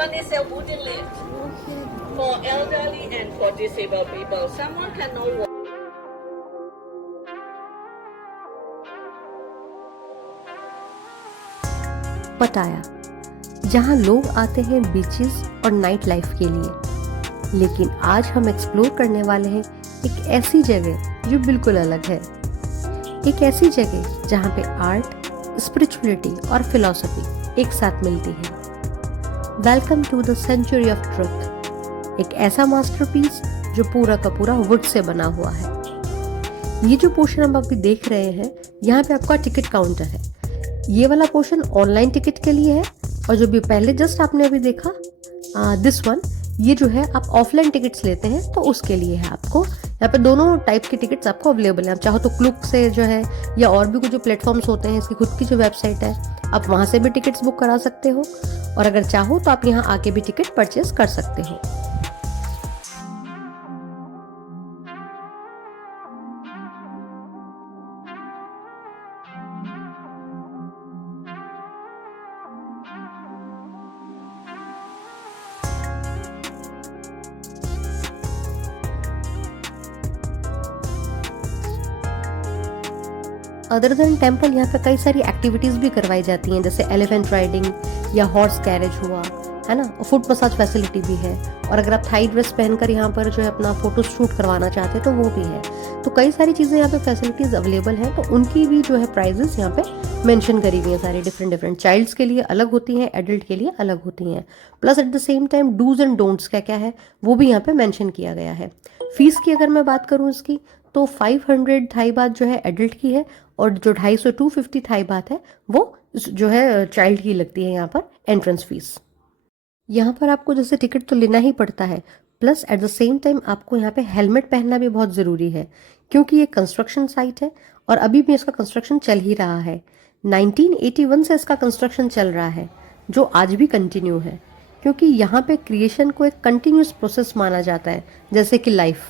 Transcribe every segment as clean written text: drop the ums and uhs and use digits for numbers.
one is a wooden lift for elderly and for disabled people. Someone can know what. पटाया, जहां लोग आते हैं बीचेस और नाइट लाइफ के लिए, लेकिन आज हम एक्सप्लोर करने वाले हैं एक ऐसी जगह जो बिल्कुल अलग है। एक ऐसी जगह जहां पे आर्ट, स्पिरिचुअलिटी और फिलॉसफी एक साथ मिलती है। Welcome to the century of truth, एक ऐसा मास्टरपीस जो पूरा का पूरा वुड से बना हुआ है। ये जो पोर्शन आप अभी देख रहे हैं, यहाँ पे आपका टिकट काउंटर है। ये वाला पोर्शन ऑनलाइन टिकट के लिए है, और जो भी पहले जस्ट आपने अभी देखा दिस वन, ये जो है आप ऑफलाइन टिकट्स लेते हैं तो उसके लिए है। आपको यहाँ पे दोनों टाइप के टिकट्स आपको अवेलेबल है। आप चाहो तो क्लुक से जो है, या और भी कुछ जो प्लेटफॉर्म्स होते हैं, इसकी खुद की जो वेबसाइट है, आप वहाँ से भी टिकट्स बुक करा सकते हो, और अगर चाहो तो आप यहाँ आके भी टिकट परचेज कर सकते हो। अदर देन टेम्पल यहाँ पे कई सारी एक्टिविटीज भी करवाई जाती हैं, जैसे एलिफेंट राइडिंग या हॉर्स कैरेज हुआ, है ना। फुट मसाज फैसिलिटी भी है, और अगर आप थाई ड्रेस पहनकर यहाँ पर जो है अपना फोटो शूट करवाना चाहते हैं तो वो भी है। तो कई सारी चीज़ें यहाँ पे फैसिलिटीज अवेलेबल हैं, तो उनकी भी जो है प्राइजेस यहाँ पे मेंशन करी हुई हैं। सारी डिफरेंट चाइल्ड्स के लिए अलग होती हैं, एडल्ट के लिए अलग होती हैं। Plus at the same time dos and don'ts क्या क्या है वो भी यहाँ पे मेंशन किया गया है। फीस की अगर मैं बात करूँ इसकी, तो 500 थाई बात जो है एडल्ट की है, और जो 250 250 थाई बात है वो जो है चाइल्ड की लगती है यहाँ पर एंट्रेंस फीस। यहाँ पर आपको जैसे टिकट तो लेना ही पड़ता है, plus at the same time आपको यहाँ पे हेलमेट पहनना भी बहुत ज़रूरी है, क्योंकि ये कंस्ट्रक्शन साइट है और अभी भी इसका कंस्ट्रक्शन चल ही रहा है। 1981 से इसका कंस्ट्रक्शन चल रहा है, जो आज भी कंटिन्यू है, क्योंकि यहाँ पे क्रिएशन को एक कंटिन्यूस प्रोसेस माना जाता है, जैसे कि लाइफ।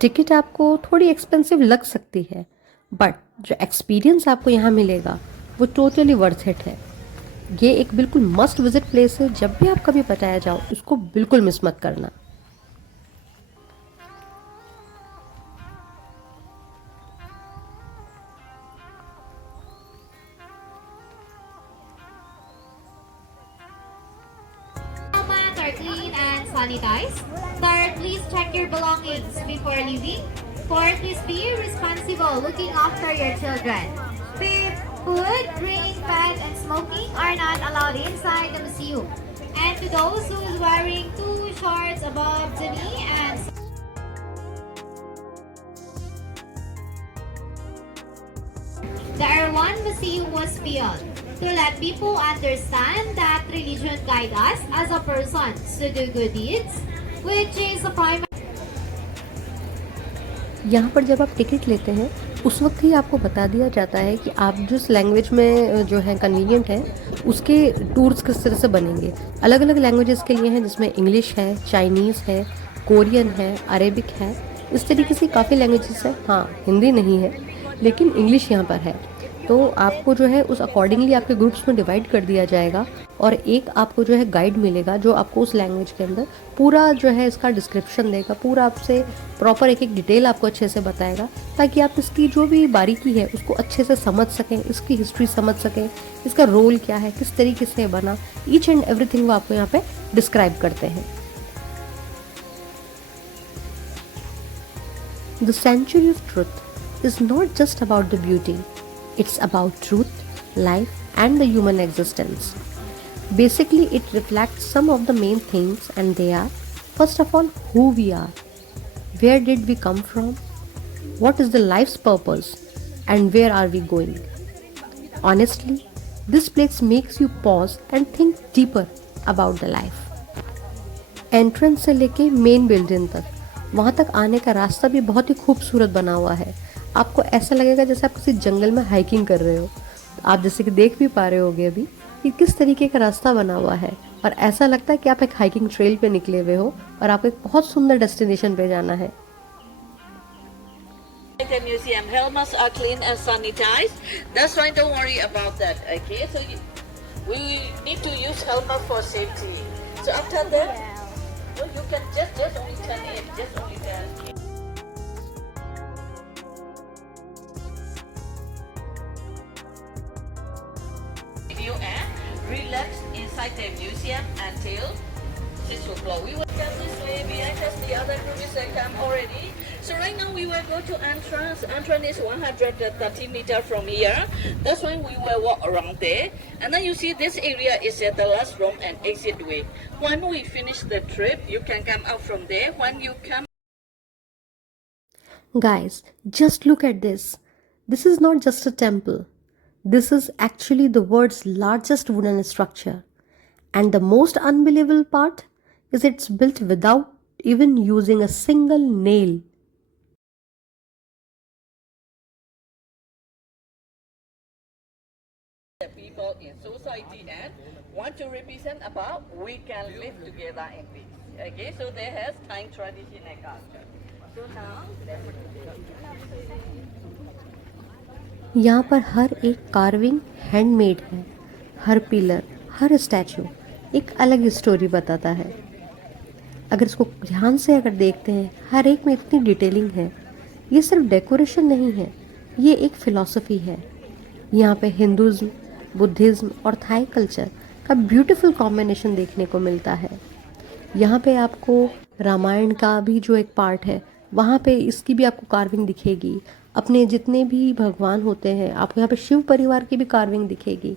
टिकट आपको थोड़ी एक्सपेंसिव लग सकती है, बट जो एक्सपीरियंस आपको यहाँ मिलेगा वो टोटली वर्थ इट है। ये एक बिल्कुल मस्ट विजिट प्लेस है। जब भी आप कभी पटाया जाओ, इसको बिल्कुल मिस मत करना। Environments are clean and sanitized. Third, please check your belongings before leaving. Fourth, please be responsible looking after your children. Fifth, food, drink, pet, and smoking are not allowed inside the museum. And to those who is wearing two shorts above the knee and the Erewhon Museum was built to let people understand that religion guides us as a person to do good deeds, which is a primary. यहाँ पर जब आप ticket लेते हैं उस वक्त ही आपको बता दिया जाता है कि आप जिस लैंग्वेज में जो है कन्वीनियंट है उसके टूर्स किस तरह से बनेंगे। अलग अलग लैंग्वेजेस के लिए हैं, जिसमें इंग्लिश है, चाइनीज़ है, कोरियन है, अरेबिक है, इस तरीके से काफ़ी लैंग्वेजेस है। हाँ, हिंदी नहीं है, लेकिन इंग्लिश यहाँ पर है। तो आपको जो है उस अकॉर्डिंगली आपके ग्रुप्स में डिवाइड कर दिया जाएगा, और एक आपको जो है गाइड मिलेगा जो आपको उस लैंग्वेज के अंदर पूरा जो है इसका डिस्क्रिप्शन देगा, पूरा आपसे प्रॉपर एक एक डिटेल आपको अच्छे से बताएगा, ताकि आप इसकी जो भी बारीकी है उसको अच्छे से समझ सकें, इसकी हिस्ट्री समझ सकें, इसका रोल क्या है, किस तरीके से बना, ईच एंड एवरीथिंग वो आपको यहाँ पे डिस्क्राइब करते हैं। The century of truth is not just about the beauty, it's about truth, life, and the human existence. Basically, it reflects some of the main things, and they are, first of all, who we are, where did we come from, what is the life's purpose, and where are we going. Honestly, this place makes you pause and think deeper about the life. Entrance से लेके main building तक, वहाँ तक आने का रास्ता भी बहुत ही खूबसूरत बना हुआ है। आपको ऐसा लगेगा जैसे आप किसी जंगल में हाइकिंग कर रहे हो। आप जैसे कि देख भी पा रहे होगे अभी कि किस तरीके का रास्ता बना हुआ है, और ऐसा लगता है कि आप एक हाइकिंग ट्रेल पे निकले हुए हो और आपको एक बहुत सुंदर डेस्टिनेशन पे जाना है। The museum helmets are clean and sanitized. That's why don't worry about that. Okay, so we need to use helmet for safety. So after that, well, you can just only turn it, just only turn it. Video and relax inside the museum until 6 o'clock. We will come this way behind us. The other group is come already. So right now we will go to entrance. Entrance is 130 meters from here. That's why we will walk around there. And then you see this area is at the last room and exit way. When we finish the trip, you can come out from there. When you come. Guys, just look at this. This is not just a temple. This is actually the world's largest wooden structure. And the most unbelievable part is it's built without even using a single nail. The people in society and want to represent about we can live together in peace. Okay, so they have Thai tradition and culture. So now, यहाँ पर हर एक carving handmade है. हर pillar, हर statue एक अलग story बताता है. अगर इसको ध्यान से अगर देखते हैं, हर एक में इतनी डिटेलिंग है. ये सिर्फ डेकोरेशन नहीं है, ये एक फ़िलॉसफी है. यहाँ पे हिंदुज़्म, बुद्धिज़्म और थाई कल्चर का ब्यूटीफुल कॉम्बिनेशन देखने को मिलता है. यहाँ पे आपको रामायण का भी जो एक पार्ट है, वहाँ पे इसकी भी आपको कार्विंग दिखेगी. अपने जितने भी भगवान होते हैं, आपको यहाँ पे शिव परिवार की भी कार्विंग दिखेगी.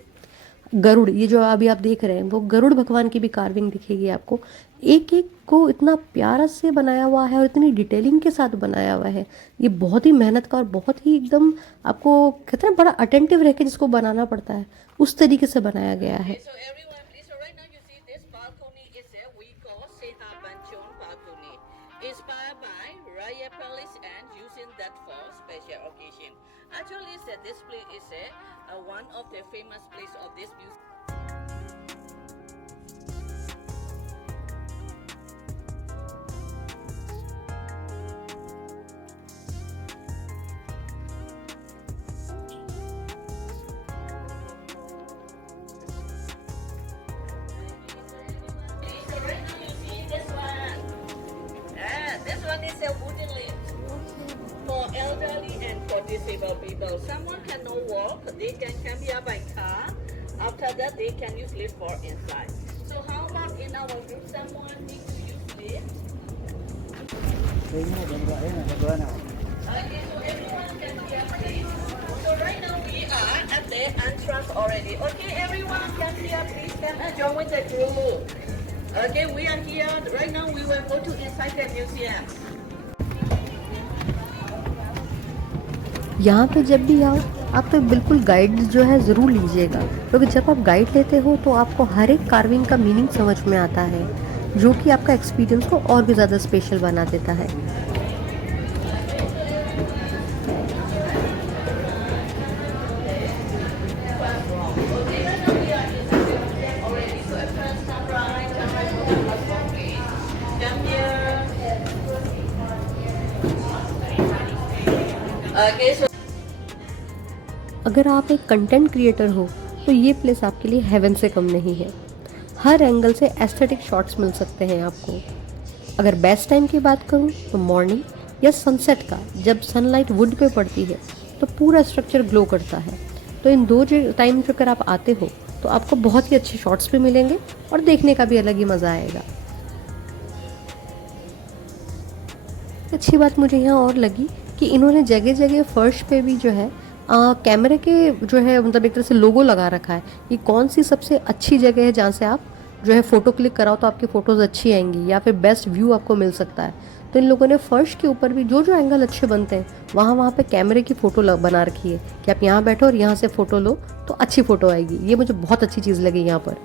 गरुड़, ये जो अभी आप देख रहे हैं, वो गरुड़ भगवान की भी कार्विंग दिखेगी आपको. एक एक को इतना प्यारा से बनाया हुआ है और इतनी डिटेलिंग के साथ बनाया हुआ है. ये बहुत ही मेहनत का और बहुत ही एकदम आपको कहते हैं बड़ा अटेंटिव रह के जिसको बनाना पड़ता है, उस तरीके से बनाया गया है. so everyone, please. So right now you see this balcony is a we call Seha Banchon balcony. Inspired by Raya Palace and using that for special occasion. Actually, this place is one of the famous place of this museum. So right now you see this one. This one is a wooden lift for elderly and for disabled people. Someone cannot walk, they can come here by car. After that, they can use lift for inside. So how about in our group, someone needs to use lift? Okay, so everyone can hear please. So right now we are at the entrance already. Okay, everyone can hear please come and join with the group. Okay, we are here. Right now we will go to inside the museum. यहाँ पे जब भी आओ, आप तो बिल्कुल guide जो है ज़रूर लीजिएगा, क्योंकि जब आप गाइड लेते हो तो आपको हर एक कार्विंग का मीनिंग समझ में आता है, जो कि आपका एक्सपीरियंस को और भी ज़्यादा स्पेशल बना देता है. Okay, so अगर आप एक कंटेंट क्रिएटर हो तो ये प्लेस आपके लिए हेवन से कम नहीं है. हर एंगल से एस्थेटिक शॉट्स मिल सकते हैं आपको. अगर बेस्ट टाइम की बात करूँ तो मॉर्निंग या सनसेट का, जब सनलाइट वुड पे पड़ती है तो पूरा स्ट्रक्चर ग्लो करता है. तो इन दो टाइम पे अगर आप आते हो तो आपको बहुत ही अच्छे शॉट्स भी मिलेंगे और देखने का भी अलग ही मज़ा आएगा. अच्छी बात मुझे यहाँ और लगी कि इन्होंने जगह जगह फर्श पे भी जो है कैमरे के जो है मतलब एक तरह से लोगो लगा रखा है. ये कौन सी सबसे अच्छी जगह है जहाँ से आप जो है फ़ोटो क्लिक कराओ तो आपकी फ़ोटोज़ अच्छी आएंगी या फिर बेस्ट व्यू आपको मिल सकता है. तो इन लोगों ने फर्श के ऊपर भी जो जो एंगल अच्छे बनते हैं वहाँ पे कैमरे की फ़ोटो बना रखी है कि आप यहाँ बैठो और यहाँ से फ़ोटो लो तो अच्छी फ़ोटो आएगी. ये मुझे बहुत अच्छी चीज़ लगी यहाँ पर.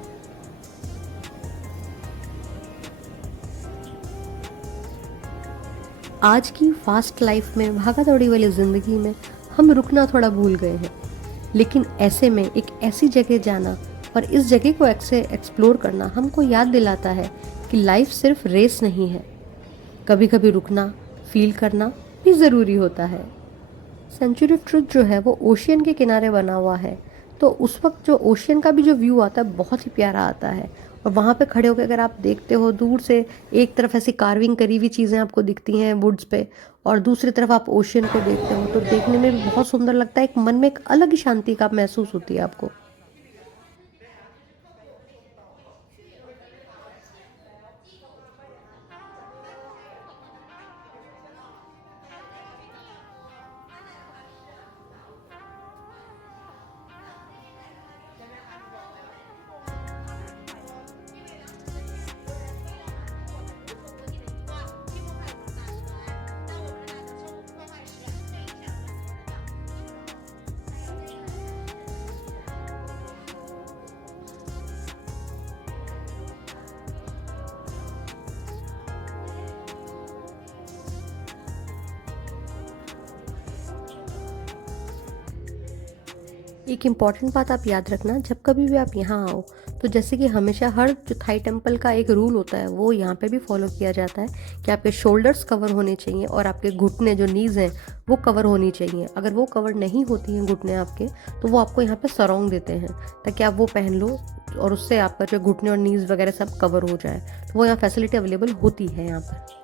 आज की फास्ट लाइफ में, भागा दौड़ी वाली ज़िंदगी में हम रुकना थोड़ा भूल गए हैं. लेकिन ऐसे में एक ऐसी जगह जाना और इस जगह को एक्सप्लोर करना हमको याद दिलाता है कि लाइफ सिर्फ रेस नहीं है. कभी कभी रुकना, फील करना भी ज़रूरी होता है. सेंचुरी ऑफ ट्रुथ जो है वो ओशियन के किनारे बना हुआ है, तो उस वक्त जो ओशियन का भी जो व्यू आता है बहुत ही प्यारा आता है। और वहाँ पे खड़े होकर अगर आप देखते हो दूर से, एक तरफ ऐसी कार्विंग करी हुई चीज़ें आपको दिखती हैं वुड्स पे, और दूसरी तरफ आप ओशियन को देखते हो, तो देखने में भी बहुत सुंदर लगता है। एक मन में एक अलग ही शांति का महसूस होती है आपको। एक इम्पॉर्टेंट बात आप याद रखना, जब कभी भी आप यहाँ आओ तो जैसे कि हमेशा हर जो थाई टेम्पल का एक रूल होता है वो यहाँ पे भी फॉलो किया जाता है कि आपके शोल्डर्स कवर होने चाहिए और आपके घुटने जो नीज़ हैं वो कवर होनी चाहिए। अगर वो कवर नहीं होती हैं घुटने आपके, तो वो आपको यहाँ पे सरौंग देते हैं ताकि आप वो पहन लो और उससे आपका जो घुटने और नीज़ वगैरह सब कवर हो जाए। तो वो यहाँ फैसिलिटी अवेलेबल होती है यहाँ पर।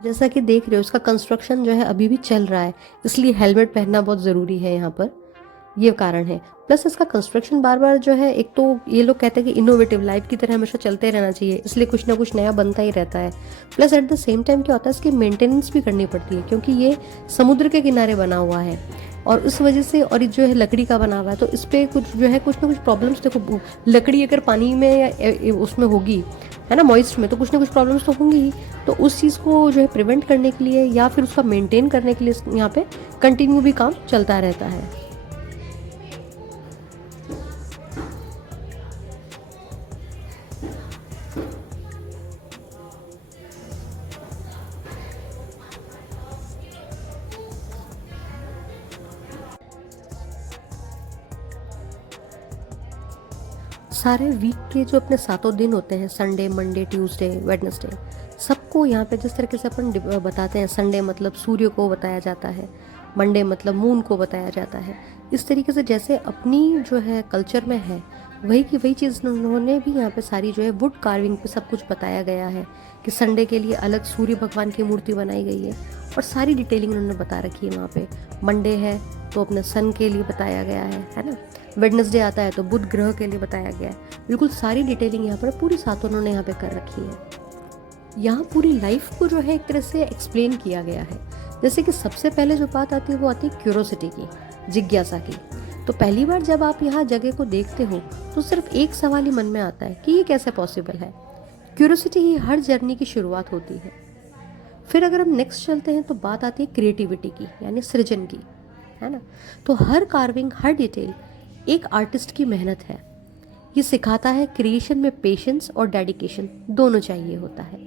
जैसा कि देख रहे हो इसका कंस्ट्रक्शन जो है अभी भी चल रहा है, इसलिए हेलमेट पहनना बहुत ज़रूरी है यहाँ पर, ये कारण है। प्लस इसका कंस्ट्रक्शन बार बार जो है, एक तो ये लोग कहते हैं कि इनोवेटिव लाइफ की तरह हमेशा चलते रहना चाहिए, इसलिए कुछ ना कुछ नया बनता ही रहता है। Plus at the same time क्या होता है, इसकी मेंटेनेंस भी करनी पड़ती है क्योंकि ये समुद्र के किनारे बना हुआ है और उस वजह से, और ये जो है लकड़ी का बना हुआ है, तो इस पर कुछ जो है कुछ ना कुछ प्रॉब्लम्स, देखो लकड़ी अगर पानी में या उसमें होगी है ना, मॉइस्ट में, तो कुछ ना कुछ प्रॉब्लम्स तो होंगी ही। तो उस चीज़ को जो है प्रिवेंट करने के लिए या फिर उसका मेंटेन करने के लिए यहाँ पे कंटिन्यू भी काम चलता रहता है। सारे वीक के जो अपने 7 दिन होते हैं, संडे, मंडे, ट्यूसडे, वेडनेसडे, सबको यहाँ पे जिस तरीके से अपन बताते हैं, संडे मतलब सूर्य को बताया जाता है, मंडे मतलब मून को बताया जाता है, इस तरीके से जैसे अपनी जो है कल्चर में है वही की वही चीज़ उन्होंने भी यहाँ पे सारी जो है वुड कार्विंग पे सब कुछ बताया गया है कि संडे के लिए अलग सूर्य भगवान की मूर्ति बनाई गई है और सारी डिटेलिंग उन्होंने बता रखी है वहाँ पे। मंडे है तो अपने सन के लिए बताया गया है ना। वेडनेसडे आता है तो बुध ग्रह के लिए बताया गया है। बिल्कुल सारी डिटेलिंग यहाँ पर पूरी साथ उन्होंने यहाँ पे कर रखी है। यहाँ पूरी लाइफ को जो है एक तरह से एक्सप्लेन किया गया है। जैसे कि सबसे पहले जो बात आती है वो आती है क्यूरोसिटी की, जिज्ञासा की। तो पहली बार जब आप यहाँ जगह को देखते हो तो सिर्फ एक सवाल ही मन में आता है कि ये कैसे पॉसिबल है। क्यूरोसिटी ही हर जर्नी की शुरुआत होती है। फिर अगर हम नेक्स्ट चलते हैं तो बात आती है क्रिएटिविटी की, यानी सृजन की, है ना। तो हर कार्विंग, हर डिटेल एक आर्टिस्ट की मेहनत है। ये सिखाता है क्रिएशन में पेशेंस और डेडिकेशन दोनों चाहिए होता है।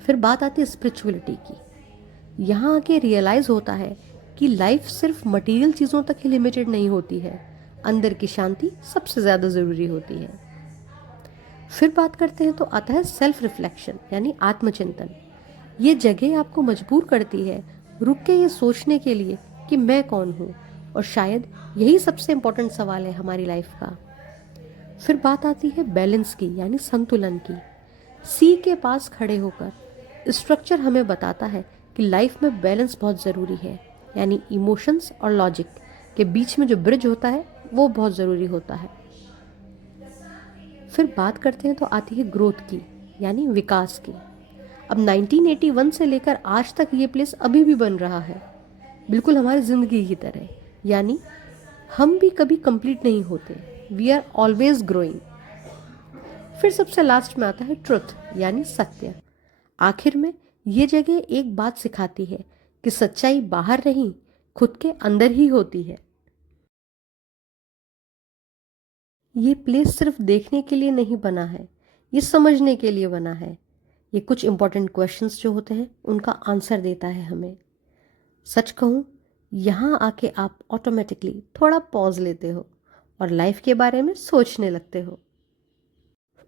फिर बात आती है स्पिरिचुअलिटी की। यहाँ आके रियलाइज होता है कि लाइफ सिर्फ मटेरियल चीज़ों तक ही लिमिटेड नहीं होती है, अंदर की शांति सबसे ज़्यादा ज़रूरी होती है। फिर बात करते हैं तो आता है सेल्फ रिफ्लेक्शन, यानी आत्मचिंतन। ये जगह आपको मजबूर करती है रुक के ये सोचने के लिए कि मैं कौन हूँ, और शायद यही सबसे इम्पोर्टेंट सवाल है हमारी लाइफ का। फिर बात आती है बैलेंस की, यानी संतुलन की। सी के पास खड़े होकर स्ट्रक्चर हमें बताता है कि लाइफ में बैलेंस बहुत ज़रूरी है, यानी इमोशंस और लॉजिक के बीच में जो ब्रिज होता है वो बहुत ज़रूरी होता है। फिर बात करते हैं तो आती है ग्रोथ की, यानी विकास की। अब 1981 से लेकर आज तक ये प्लेस अभी भी बन रहा है, बिल्कुल हमारी ज़िंदगी की तरह, यानी हम भी कभी कंप्लीट नहीं होते, वी आर ऑलवेज ग्रोइंग। फिर सबसे लास्ट में आता है ट्रुथ, यानी सत्य। आखिर में ये जगह एक बात सिखाती है कि सच्चाई बाहर नहीं, खुद के अंदर ही होती है। ये प्लेस सिर्फ देखने के लिए नहीं बना है, ये समझने के लिए बना है। ये कुछ इंपॉर्टेंट क्वेश्चंस जो होते हैं उनका आंसर देता है हमें। सच कहूँ, यहाँ आके आप ऑटोमेटिकली थोड़ा पॉज लेते हो और लाइफ के बारे में सोचने लगते हो।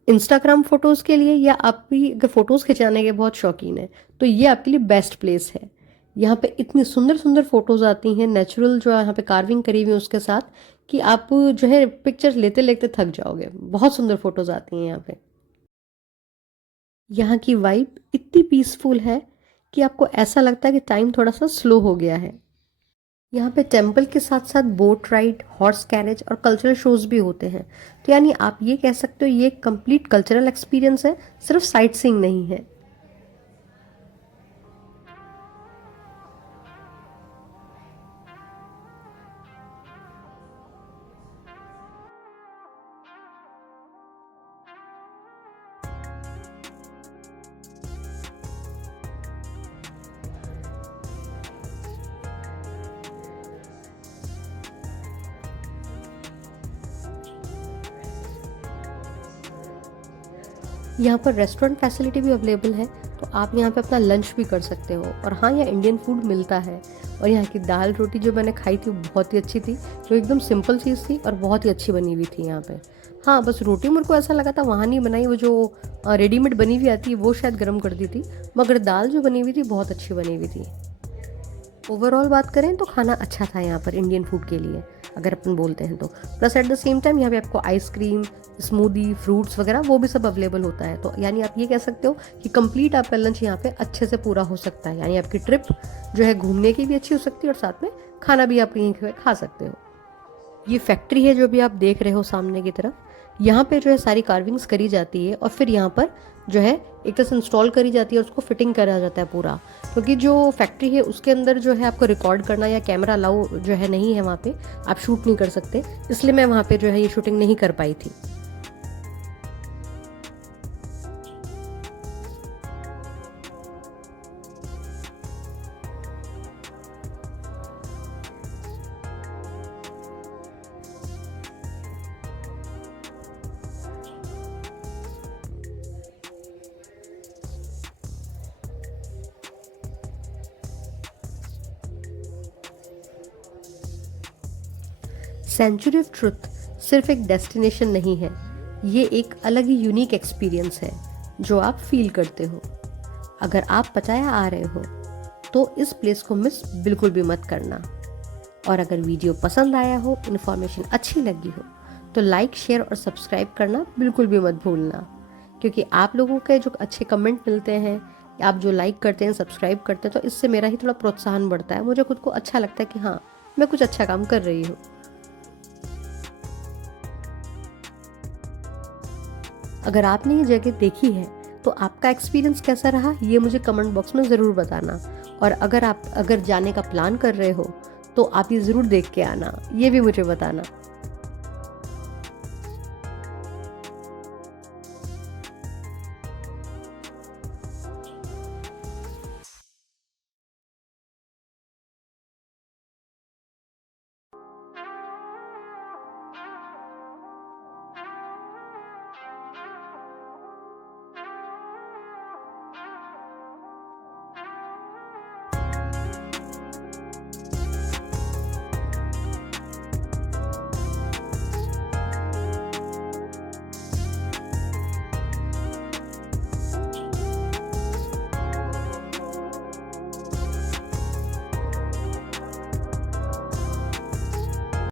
इंस्टाग्राम फोटोज़ के लिए, या आप भी अगर फ़ोटोज़ खिंचाने के बहुत शौकीन हैं, तो ये आपके लिए बेस्ट प्लेस है। यहाँ पे इतनी सुंदर सुंदर फोटोज आती हैं, नेचुरल जो है यहाँ पे कार्विंग करी हुई है उसके साथ, कि आप जो है पिक्चर्स लेते लेते थक जाओगे। बहुत सुंदर फोटोज आती हैं यहाँ पे। यहाँ की वाइब इतनी पीसफुल है कि आपको ऐसा लगता है कि टाइम थोड़ा सा स्लो हो गया है। यहाँ पे टेम्पल के साथ साथ बोट राइड, हॉर्स कैरेज और कल्चरल शोज भी होते हैं। तो यानी आप ये कह सकते हो ये एक कंप्लीट कल्चरल एक्सपीरियंस है, सिर्फ साइट सीइंग नहीं है। यहाँ पर रेस्टोरेंट फैसिलिटी भी अवेलेबल है, तो आप यहाँ पे अपना लंच भी कर सकते हो। और हाँ, यहाँ इंडियन फूड मिलता है। और यहाँ की दाल रोटी जो मैंने खाई थी वो बहुत ही अच्छी थी, जो एकदम सिंपल चीज़ थी और बहुत ही अच्छी बनी हुई थी यहाँ पे। हाँ, बस रोटी मेरे को ऐसा लगा था वहाँ नहीं बनाई, वो जो रेडीमेड बनी हुई आती है वो शायद गर्म कर दी थी, मगर दाल जो बनी हुई थी बहुत अच्छी बनी हुई थी। ओवरऑल बात करें तो खाना अच्छा था यहाँ पर इंडियन फूड के लिए, अगर अपन बोलते हैं तो। Plus at the same time यहाँ पे आपको आइसक्रीम, स्मूदी, फ्रूट्स वगैरह वो भी सब अवेलेबल होता है। तो यानी आप ये कह सकते हो कि कंप्लीट आपका लंच यहाँ पे अच्छे से पूरा हो सकता है। यानी आपकी ट्रिप जो है घूमने की भी अच्छी हो सकती है और साथ में खाना भी आप यहीं पे खा सकते हो। ये फैक्ट्री है जो भी आप देख रहे हो सामने की तरफ, यहाँ पे जो है सारी कार्विंग्स करी जाती है और फिर यहाँ पर जो है एक तरह से इंस्टॉल करी जाती है और उसको फिटिंग करा जाता है पूरा। क्योंकि जो फैक्ट्री है उसके अंदर जो है आपको रिकॉर्ड करना या कैमरा अलाउ जो है नहीं है, वहाँ पे आप शूट नहीं कर सकते, इसलिए मैं वहाँ पे जो है ये शूटिंग नहीं कर पाई थी। सेंचुरी ऑफ ट्रुथ सिर्फ एक डेस्टिनेशन नहीं है, ये एक अलग ही यूनिक एक्सपीरियंस है जो आप फील करते हो। अगर आप पटाया आ रहे हो तो इस प्लेस को मिस बिल्कुल भी मत करना। और अगर वीडियो पसंद आया हो, इन्फॉर्मेशन अच्छी लगी हो, तो लाइक, शेयर और सब्सक्राइब करना बिल्कुल भी मत भूलना। क्योंकि आप लोगों के जो अच्छे कमेंट मिलते हैं, आप जो लाइक करते हैं, सब्सक्राइब करते हैं, तो इससे मेरा ही थोड़ा प्रोत्साहन बढ़ता है। मुझे खुद को अच्छा लगता है कि हाँ, मैं कुछ अच्छा काम कर रही हूँ। अगर आपने ये जगह देखी है तो आपका एक्सपीरियंस कैसा रहा, ये मुझे कमेंट बॉक्स में ज़रूर बताना। और अगर जाने का प्लान कर रहे हो तो आप ये ज़रूर देख के आना, ये भी मुझे बताना।